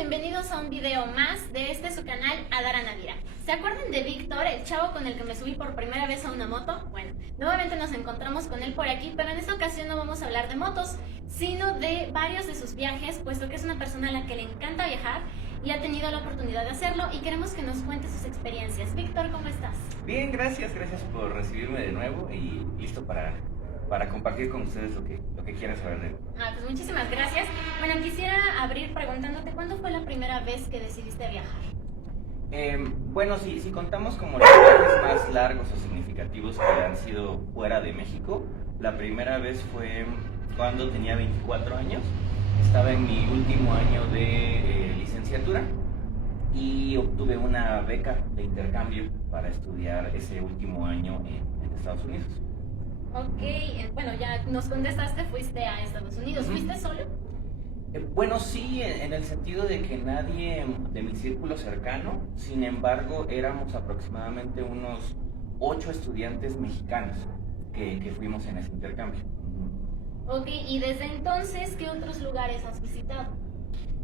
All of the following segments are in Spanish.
bienvenidos a un video más de su canal Adara Navira. ¿Se acuerdan de Víctor, el chavo con el que me subí por primera vez a una moto? Bueno, nuevamente nos encontramos con él por aquí, pero en esta ocasión no vamos a hablar de motos, sino de varios de sus viajes, puesto que es una persona a la que le encanta viajar y ha tenido la oportunidad de hacerlo y queremos que nos cuente sus experiencias. Víctor, ¿cómo estás? Bien, gracias por recibirme de nuevo y listo para compartir con ustedes lo que quieran saber de mí. Pues muchísimas gracias. Bueno, quisiera abrir preguntándote, ¿cuándo fue la primera vez que decidiste viajar? Bueno, si contamos como los viajes más largos o significativos que han sido fuera de México, la primera vez fue cuando tenía 24 años. Estaba en mi último año de licenciatura y obtuve una beca de intercambio para estudiar ese último año en Estados Unidos. Ok, bueno, ya nos contestaste, fuiste a Estados Unidos. ¿Fuiste solo? Bueno, sí, en el sentido de que nadie de mi círculo cercano, sin embargo, éramos aproximadamente unos 8 estudiantes mexicanos que fuimos en ese intercambio. Ok, y desde entonces, ¿qué otros lugares has visitado?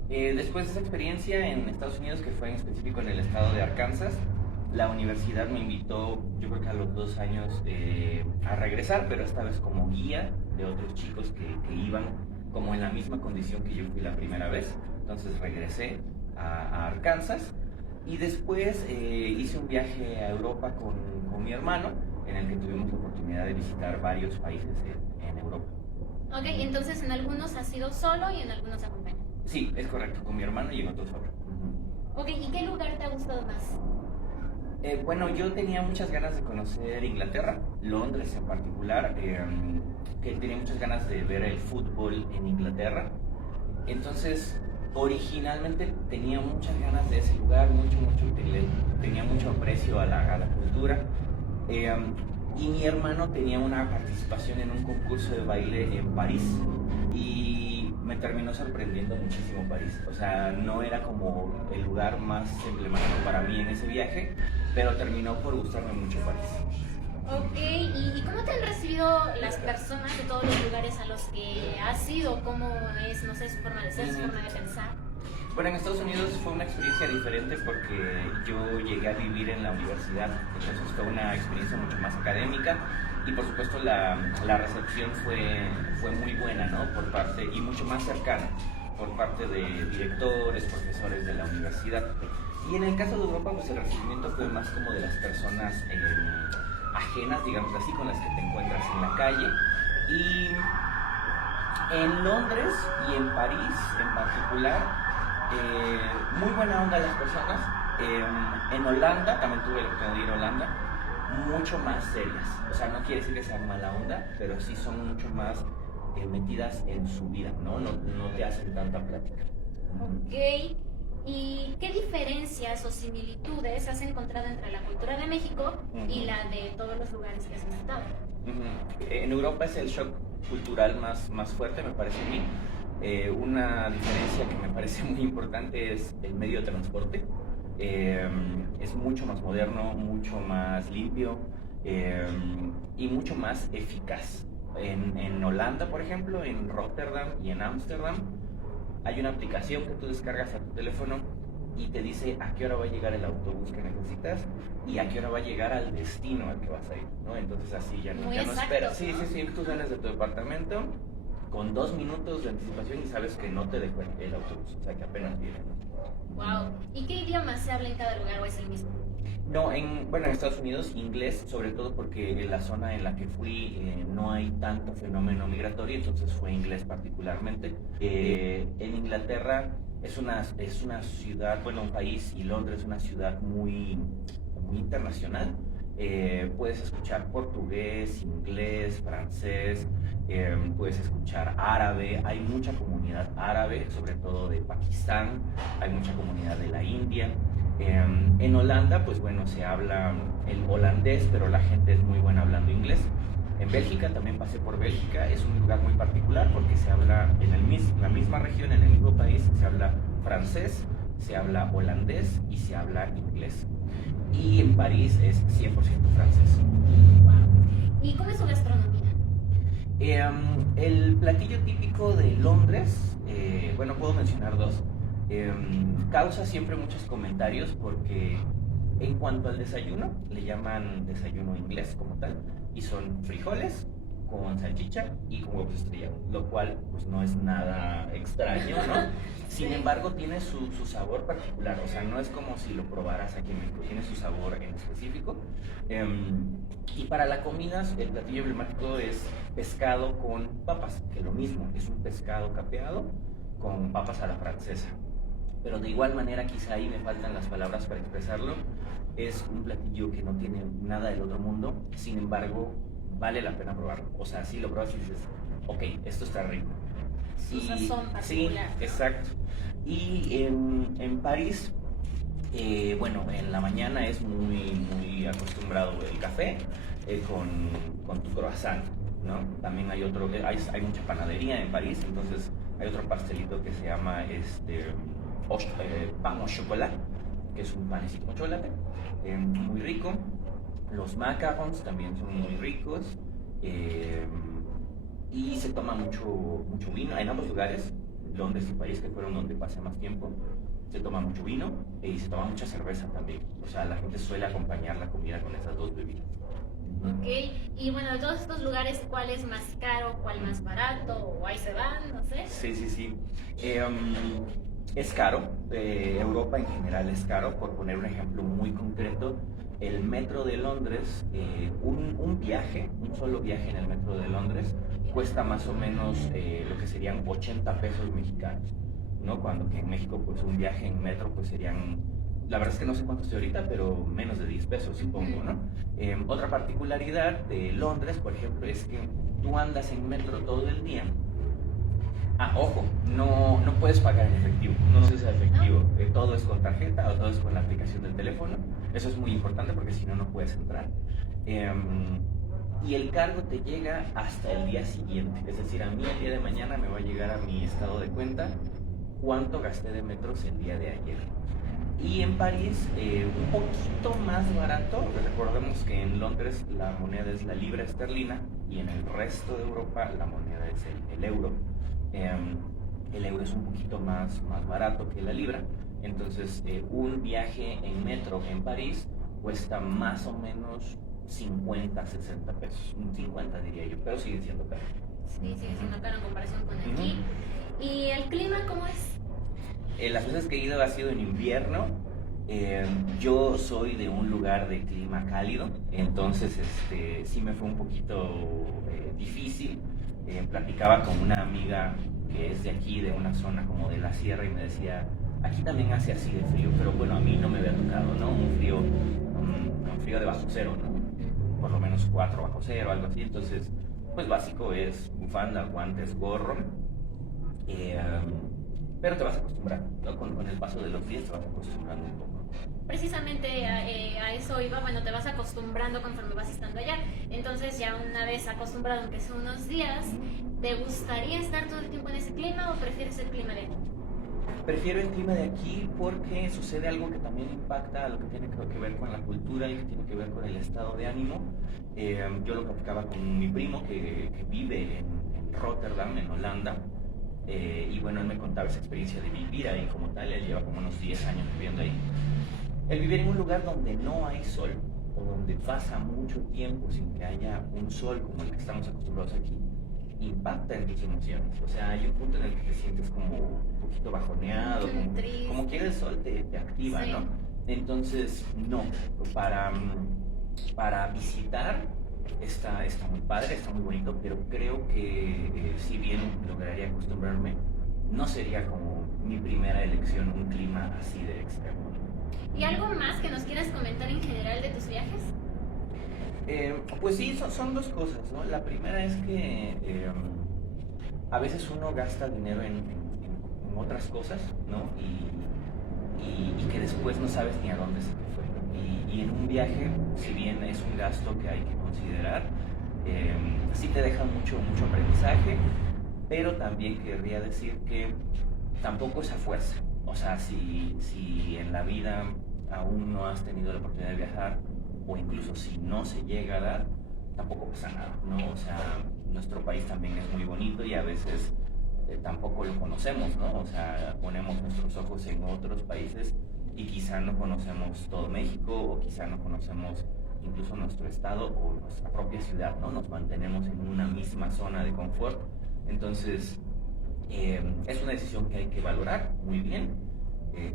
Después de esa experiencia en Estados Unidos, que fue en específico en el estado de Arkansas, la universidad me invitó, yo creo que a los 2 años, a regresar, pero esta vez como guía de otros chicos que iban como en la misma condición que yo fui la primera vez. Entonces regresé a Arkansas y después hice un viaje a Europa con mi hermano, en el que tuvimos la oportunidad de visitar varios países en Europa. Ok, entonces en algunos has ido solo y en algunos acompañado. Sí, es correcto, con mi hermano y en otros solo. Ok, ¿y qué lugar te ha gustado más? Bueno, yo tenía muchas ganas de conocer Inglaterra, Londres en particular, que tenía muchas ganas de ver el fútbol en Inglaterra. Entonces, originalmente tenía muchas ganas de ese lugar, tenía mucho aprecio a la cultura. Y mi hermano tenía una participación en un concurso de baile en París y me terminó sorprendiendo muchísimo París. O sea, no era como el lugar más emblemático para mí en ese viaje, pero terminó por gustarme mucho París. Ok, ¿y cómo te han recibido las personas de todos los lugares a los que has ido? ¿Cómo es, no sé, su forma de ser, su forma de pensar? Bueno, en Estados Unidos fue una experiencia diferente porque yo llegué a vivir en la universidad, entonces fue una experiencia mucho más académica y por supuesto la recepción fue muy buena, ¿no? Y mucho más cercana por parte de directores, profesores de la universidad. Y en el caso de Europa, pues el recibimiento fue más como de las personas ajenas, digamos así, con las que te encuentras en la calle. Y en Londres y en París en particular, muy buena onda las personas. En Holanda, también tuve la oportunidad de ir a Holanda, mucho más serias. O sea, no quiere decir que sean mala onda, pero sí son mucho más metidas en su vida, ¿no? No te hacen tanta plática. Ok, ¿y qué diferencias o similitudes has encontrado entre la cultura de México y la de todos los lugares que has visitado? En Europa es el shock cultural más fuerte, me parece a mí. Una diferencia que me parece muy importante es el medio de transporte. Es mucho más moderno, mucho más limpio y mucho más eficaz. En Holanda, por ejemplo, en Rotterdam y en Ámsterdam, hay una aplicación que tú descargas a tu teléfono y te dice a qué hora va a llegar el autobús que necesitas y a qué hora va a llegar al destino al que vas a ir, ¿no? Entonces así ya no esperas. Sí, tú sales de tu departamento con 2 minutos de anticipación y sabes que no te dejó el autobús, o sea que apenas viene, ¿no? Wow. ¿Y qué idioma se habla en cada lugar o es el mismo? No, en Estados Unidos inglés, sobre todo porque en la zona en la que fui no hay tanto fenómeno migratorio, entonces fue inglés particularmente. En Inglaterra es una ciudad, bueno, un país, y Londres una ciudad muy internacional. Puedes escuchar portugués, inglés, francés, puedes escuchar árabe. Hay mucha comunidad árabe, sobre todo de Pakistán, hay mucha comunidad de la India. En Holanda, pues bueno, se habla el holandés, pero la gente es muy buena hablando inglés. En Bélgica, también pasé por Bélgica, es un lugar muy particular porque se habla en la misma región, en el mismo país, se habla francés, se habla holandés y se habla inglés. Y en París es 100% francés. Wow. ¿Y cómo es su gastronomía? El platillo típico de Londres, bueno, puedo mencionar 2. Causa siempre muchos comentarios porque en cuanto al desayuno, le llaman desayuno inglés como tal, y son frijoles con salchicha y con huevos estrellados, lo cual pues no es nada extraño, ¿no? Sin embargo, tiene su sabor particular, o sea, no es como si lo probaras aquí en México, tiene su sabor en específico. Y para la comida, el platillo emblemático es pescado con papas, que lo mismo, es un pescado capeado con papas a la francesa. Pero de igual manera, quizá ahí me faltan las palabras para expresarlo, es un platillo que no tiene nada del otro mundo, sin embargo, vale la pena probarlo. O sea, si lo pruebas y dices, ok, esto está rico. Su sazón particular, sí, ¿no? exacto. Y en París, bueno, en la mañana es muy acostumbrado el café con tu croissant, ¿no? También hay mucha panadería en París, entonces hay otro pastelito que se llama pan au chocolat, que es un panecito con chocolate, muy rico. Los macarons también son muy ricos, y se toma mucho vino. En ambos lugares, Londres y París, que fueron donde pasé más tiempo, se toma mucho vino y se toma mucha cerveza también. O sea, la gente suele acompañar la comida con esas dos bebidas. Ok, y bueno, de todos estos lugares, ¿cuál es más caro, cuál más barato, o ahí se van, no sé? Sí. Es caro, Europa en general es caro. Por poner un ejemplo muy concreto, el metro de Londres, un solo viaje en el metro de Londres cuesta más o menos lo que serían 80 pesos mexicanos, ¿no? Cuando que en México pues un viaje en metro pues serían, la verdad es que no sé cuánto estoy ahorita, pero menos de 10 pesos supongo, ¿no? Otra particularidad de Londres, por ejemplo, es que tú andas en metro todo el día. Ojo, no puedes pagar en efectivo, no se usa efectivo, todo es con tarjeta o todo es con la aplicación del teléfono. Eso es muy importante porque si no, no puedes entrar. Y el cargo te llega hasta el día siguiente, es decir, a mí el día de mañana me va a llegar a mi estado de cuenta cuánto gasté de metros el día de ayer. Y en París, un poquito más barato. Recordemos que en Londres la moneda es la libra esterlina y en el resto de Europa la moneda es el euro. El euro es un poquito más barato que la libra, entonces un viaje en metro en París cuesta más o menos 50, 60 pesos, 50 diría yo, pero sigue siendo caro. Sí, sigue siendo caro en comparación con aquí. ¿Y el clima cómo es? Las veces que he ido ha sido en invierno. Yo soy de un lugar de clima cálido, entonces sí me fue un poquito difícil. Platicaba con una amiga que es de aquí, de una zona como de la sierra, y me decía, aquí también hace así de frío, pero bueno, a mí no me había tocado, ¿no? Un frío de bajo cero, ¿no? Por lo menos 4 bajo cero, algo así. Entonces, pues básico es bufanda, guantes, gorro, pero te vas acostumbrando, ¿no? Con el paso de los días te vas acostumbrando un poco. Precisamente a eso iba, bueno, te vas acostumbrando conforme vas estando allá. Entonces ya una vez acostumbrado, aunque sea unos días, ¿te gustaría estar todo el tiempo en ese clima o prefieres el clima de aquí? Prefiero el clima de aquí porque sucede algo que también impacta a lo que tiene que ver con la cultura y que tiene que ver con el estado de ánimo. Yo lo platicaba con mi primo que vive en Rotterdam, en Holanda. Y bueno, él me contaba esa experiencia de vivir ahí como tal. Él lleva como unos 10 años viviendo ahí. El vivir en un lugar donde no hay sol o donde pasa mucho tiempo sin que haya un sol como el que estamos acostumbrados aquí, impacta en tus emociones. O sea, hay un punto en el que te sientes como un poquito bajoneado, como que el sol te activa, sí, ¿no? Entonces, no, para visitar está muy padre, está muy bonito, pero creo que si bien lograría acostumbrarme, no sería como mi primera elección un clima así de extremo. ¿Y algo más que nos quieras comentar en general de tus viajes? Pues sí, son dos cosas, ¿no? La primera es que a veces uno gasta dinero en otras cosas, ¿no? Y que después no sabes ni a dónde se te fue. Y en un viaje, si bien es un gasto que hay que considerar, sí te deja mucho aprendizaje, pero también querría decir que tampoco es a fuerza. O sea, si en la vida aún no has tenido la oportunidad de viajar, o incluso si no se llega a dar, tampoco pasa nada, ¿no? O sea, nuestro país también es muy bonito y a veces tampoco lo conocemos, ¿no? O sea, ponemos ponemos nuestros ojos en otros países y quizá no conocemos todo México o quizá no conocemos incluso nuestro estado o nuestra propia ciudad, ¿no? Nos mantenemos en una misma zona de confort. Entonces, es una decisión que hay que valorar muy bien,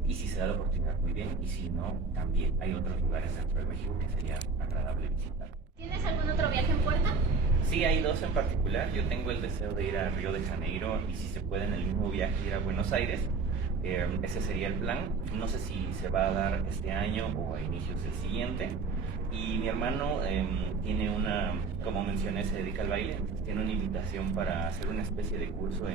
y si se da la oportunidad, muy bien, y si no, también hay otros lugares dentro de México que sería agradable visitar. ¿Tienes algún otro viaje en puerta? Sí, hay dos en particular. Yo tengo el deseo de ir a Río de Janeiro y si se puede en el mismo viaje ir a Buenos Aires. Ese sería el plan. No sé si se va a dar este año o a inicios del siguiente. Y mi hermano tiene como mencioné, se dedica al baile, entonces tiene una invitación para hacer una especie de curso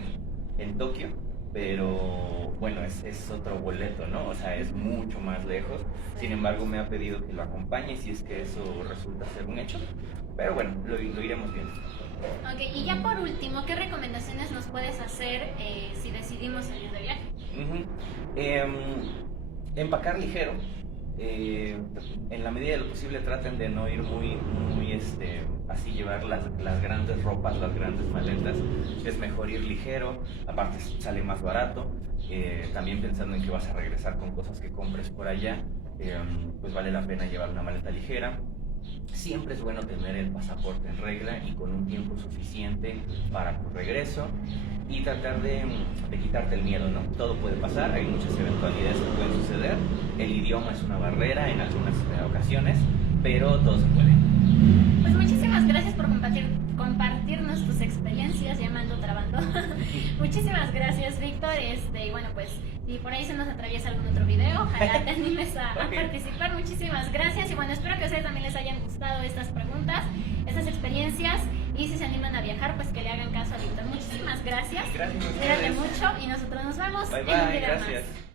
en Tokio, pero bueno, es otro boleto, ¿no? O sea, es mucho más lejos. Sin embargo, me ha pedido que lo acompañe si es que eso resulta ser un hecho. Pero bueno, lo iremos viendo. Ok, y ya por último, ¿qué recomendaciones nos puedes hacer si decidimos salir de viaje? Empacar ligero. En la medida de lo posible traten de no ir muy así, llevar las grandes ropas, las grandes maletas. Es mejor ir ligero, aparte sale más barato. También pensando en que vas a regresar con cosas que compres por allá, pues vale la pena llevar una maleta ligera. Siempre es bueno tener el pasaporte en regla y con un tiempo suficiente para tu regreso y tratar de quitarte el miedo, ¿no? Todo puede pasar, hay muchas eventualidades que pueden suceder. El idioma es una barrera en algunas ocasiones, pero todo se puede. Pues muchísimas gracias por compartirnos tus experiencias, ya me ando trabando. Muchísimas gracias, Víctor. Y bueno, pues si por ahí se nos atraviesa algún otro video, ojalá te animes a participar. Muchísimas gracias y bueno, espero que a ustedes también les hayan gustado estas preguntas, estas experiencias, y si se animan a viajar, pues que le hagan caso a Víctor. Muchísimas gracias. Gracias a ustedes. Cuídate mucho y nosotros nos vemos Bye, en un bye, video gracias. más.